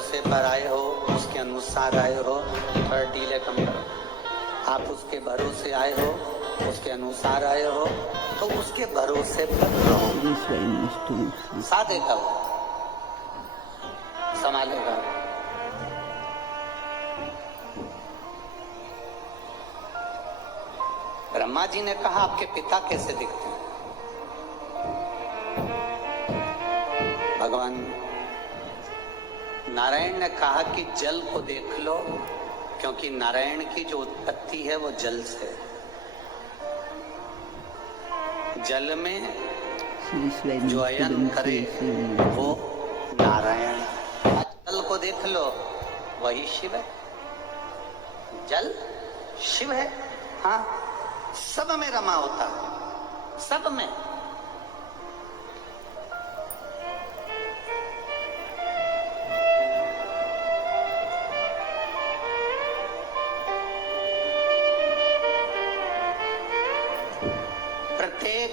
भरोसे पर आए हो, उसके अनुसार आए हो, थोड़ा डीले कम करो। आप उसके भरोसे आए हो, उसके अनुसार आए हो, तो उसके भरोसे पर रहो। साधेगा वो, संभालेगा। ब्रह्मा जी ने कहा आपके पिता कैसे दिखते हैं? भगवान नारायण ने कहा कि जल को देख लो, क्योंकि नारायण की जो उत्पत्ति है वो जल से है। जल में जो अयन करे वो नारायण। जल को देख लो, वही शिव है। जल शिव है। हाँ, सब में रमा होता है, सब में। प्रत्येक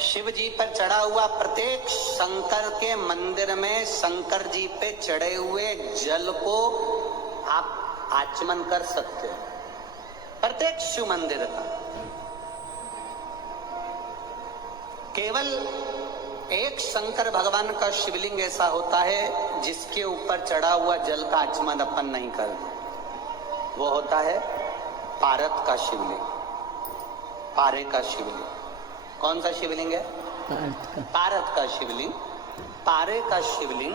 शिव जी पर चढ़ा हुआ प्रत्येक शंकर के मंदिर में शंकर जी पे चढ़े हुए जल को आप आचमन कर सकते हो। प्रत्येक शिव मंदिर का केवल एक शंकर भगवान का शिवलिंग ऐसा होता है जिसके ऊपर चढ़ा हुआ जल का आचमन अपन नहीं करते। वो होता है पारत का शिवलिंग, पारे का शिवलिंग। कौन सा शिवलिंग है? पारत का शिवलिंग। पारे का शिवलिंग,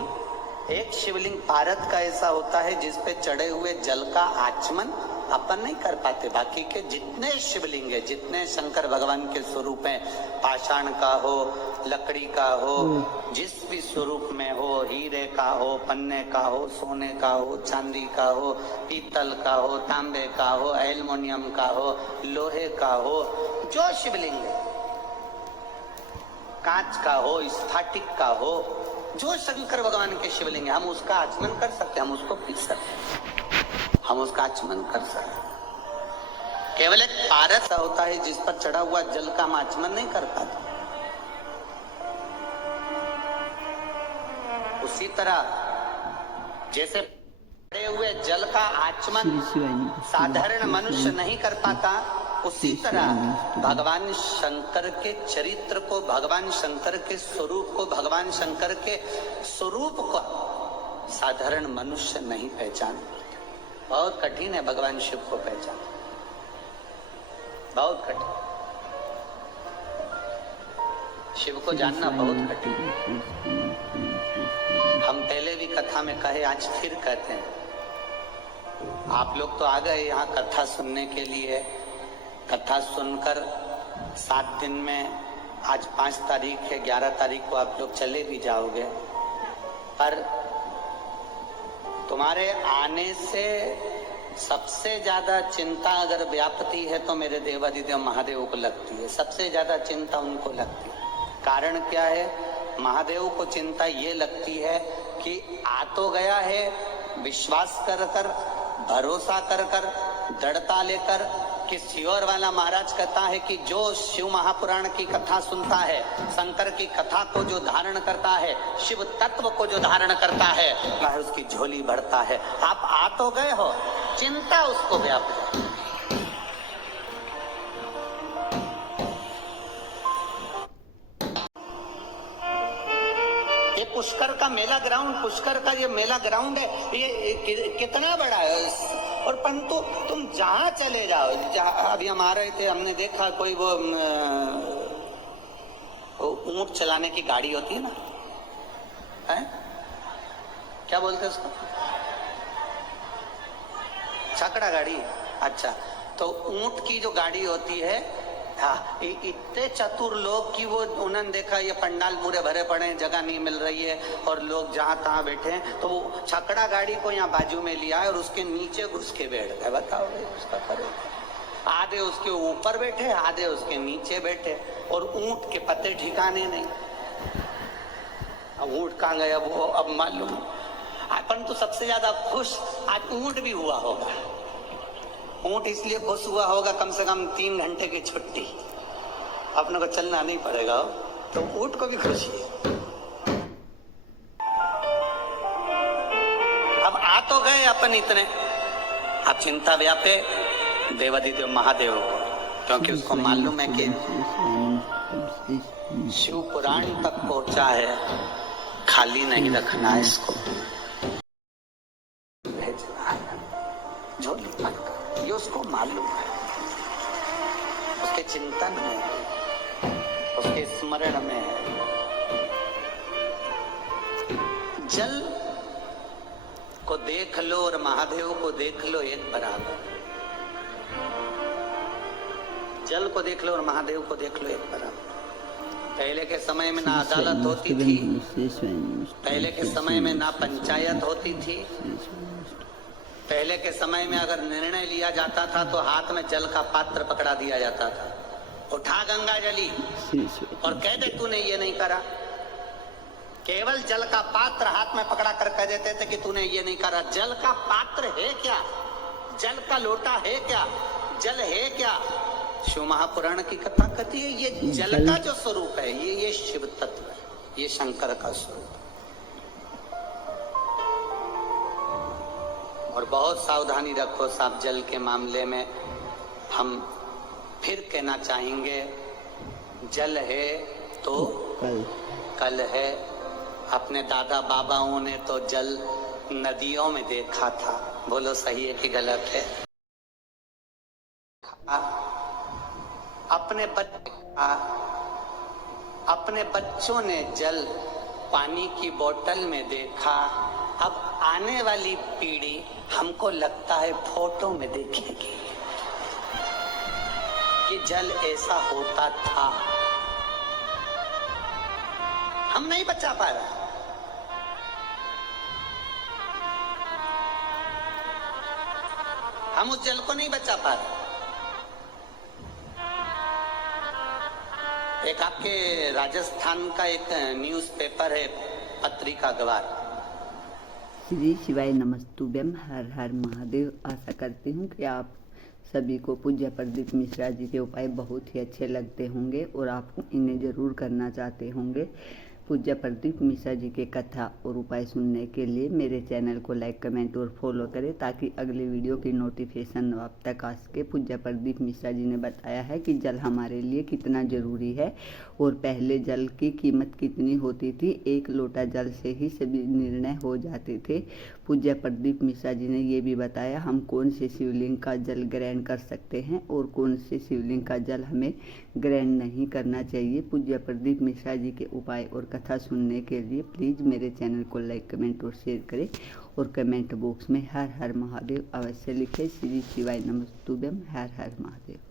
एक शिवलिंग पारत का ऐसा होता है जिस पे चढ़े हुए जल का आचमन अपन नहीं कर पाते। बाकी के जितने शिवलिंग है, जितने शंकर भगवान के स्वरूप हैं, पाषाण का हो, लकड़ी का हो, जिस भी स्वरूप में हो, हीरे का हो, पन्ने का हो, सोने का हो, चांदी का हो, पीतल का हो, तांबे का हो, एल्युमिनियम का हो, लोहे का हो, जो शिवलिंग है, कांच का हो, स्फटिक का हो, जो शंकर भगवान के शिवलिंग है, हम उसका आचमन कर सकते हैं, हम उसको पी सकते हैं, हम उसका आचमन कर सकते हैं। केवल एक पारस होता है जिस पर चढ़ा हुआ जल का हम आचमन नहीं कर पाते। उसी तरह जैसे पड़े हुए जल का आचमन साधारण मनुष्य नहीं कर पाता, उसी तरह भगवान शंकर के चरित्र को, भगवान शंकर के स्वरूप को, भगवान शंकर के स्वरूप को साधारण मनुष्य नहीं पहचान। बहुत कठिन है भगवान शिव को पहचान, बहुत कठिन। शिव को जानना बहुत कठिन। हम पहले भी कथा में कहे, आज फिर कहते हैं। आप लोग तो आ गए यहाँ कथा सुनने के लिए। कथा सुनकर 7 दिन में, आज 5 तारीख है, 11 तारीख को आप लोग चले भी जाओगे। पर तुम्हारे आने से सबसे ज्यादा चिंता अगर व्यापती है तो मेरे देवाधिदेव महादेव को लगती है। सबसे ज्यादा चिंता उनको लगती है। कारण क्या है? महादेव को चिंता ये लगती है कि आ तो गया है, विश्वास कर कर, भरोसा कर कर, दृढ़ता लेकर, कि सियोर वाला महाराज कहता है कि जो शिव महापुराण की कथा सुनता है, शंकर की कथा को जो धारण करता है, शिव तत्व को जो धारण करता है, उसकी झोली भरता है। आप आ तो गए हो, चिंता उसको व्याप्त है। ये पुष्कर का मेला ग्राउंड, पुष्कर का ये मेला ग्राउंड है, ये कितना बड़ा है। और परंतु तुम जहां चले जाओ, अभी हम आ रहे थे, हमने देखा कोई वो ऊंट चलाने की गाड़ी होती है ना, है? क्या बोलते हैं उसको? छकड़ा गाड़ी। अच्छा, तो ऊंट की जो गाड़ी होती है, हाँ, इतने चतुर लोग कि वो उन्होंने देखा ये पंडाल पूरे भरे पड़े हैं, जगह नहीं मिल रही है और लोग जहां तहां बैठे हैं, तो वो छकड़ा गाड़ी को यहाँ बाजू में लिया है और उसके नीचे घुस के बैठ गए। बताओ उसका करे। आधे उसके ऊपर बैठे, आधे उसके नीचे बैठे, और ऊंट के पत्ते ठिकाने नहीं। अब ऊंट कहाँ गया वो अब मालूम। परंतु सबसे ज्यादा खुश आज ऊंट भी हुआ होगा। ऊंट इसलिए खुश हुआ होगा, कम से कम 3 घंटे की छुट्टी, अपने को चलना नहीं पड़ेगा, तो ऊंट को भी खुशी है। हो गए अपन इतने, आप चिंता व्यापे देवाधिदेव महादेव को, क्योंकि उसको मालूम है कि शिव पुराण तक पहुंचा है, खाली नहीं रखना है इसको, भेजना है, झोली मत कर, ये उसको मालूम है, उसके चिंतन में, उसके स्मरण में है। जल को देख लो और महादेव को देख लो एक बराबर, जल को देख लो और महादेव को देख लो एक बराबर। पहले के समय में ना अदालत होती थी, पहले के समय में ना पंचायत होती थी, पहले के समय में अगर निर्णय लिया जाता था तो हाथ में जल का पात्र पकड़ा दिया जाता था, उठा गंगा जली और कह दे तूने ये नहीं करा। केवल जल का पात्र हाथ में पकड़ा कर कह देते थे कि तूने ये नहीं करा। जल का पात्र है क्या, जल का लोटा है क्या, जल है क्या? शिव महापुराण की कथा कहती है ये जल का जो स्वरूप है ये शिव तत्व है, ये शंकर का स्वरूप है। और बहुत सावधानी रखो साहब जल के मामले में। हम फिर कहना चाहेंगे जल है तो कल है। अपने दादा बाबाओं ने तो जल नदियों में देखा था, बोलो सही है कि गलत है? अपने बच्चों ने जल पानी की बोतल में देखा। अब आने वाली पीढ़ी हमको लगता है फोटो में देखेगी कि जल ऐसा होता था। हम नहीं बचा पा रहे, हम उस जल को नहीं बचा पा रहे। एक आपके राजस्थान का एक न्यूज़पेपर है पत्रिका अखबार। श्री शिवाय नमस्तुभ्यम, हर हर महादेव। आशा करती हूँ कि आप सभी को पूज्य प्रदीप मिश्रा जी के उपाय बहुत ही अच्छे लगते होंगे और आप इन्हें ज़रूर करना चाहते होंगे। पूज्य प्रदीप मिश्रा जी के कथा और उपाय सुनने के लिए मेरे चैनल को लाइक, कमेंट और फॉलो करें ताकि अगले वीडियो की नोटिफिकेशन आप तक आ सके। पूज्य प्रदीप मिश्रा जी ने बताया है कि जल हमारे लिए कितना ज़रूरी है और पहले जल की कीमत कितनी होती थी। एक लोटा जल से ही सभी निर्णय हो जाते थे। पूज्य प्रदीप मिश्रा जी ने ये भी बताया हम कौन से शिवलिंग का जल ग्रहण कर सकते हैं और कौन से शिवलिंग का जल हमें ग्रहण नहीं करना चाहिए। पूज्य प्रदीप मिश्रा जी के उपाय और कथा सुनने के लिए प्लीज़ मेरे चैनल को लाइक, कमेंट और शेयर करें और कमेंट बॉक्स में हर हर महादेव अवश्य लिखें। श्री शिवाय नमस्तुभ्यम, हर हर महादेव।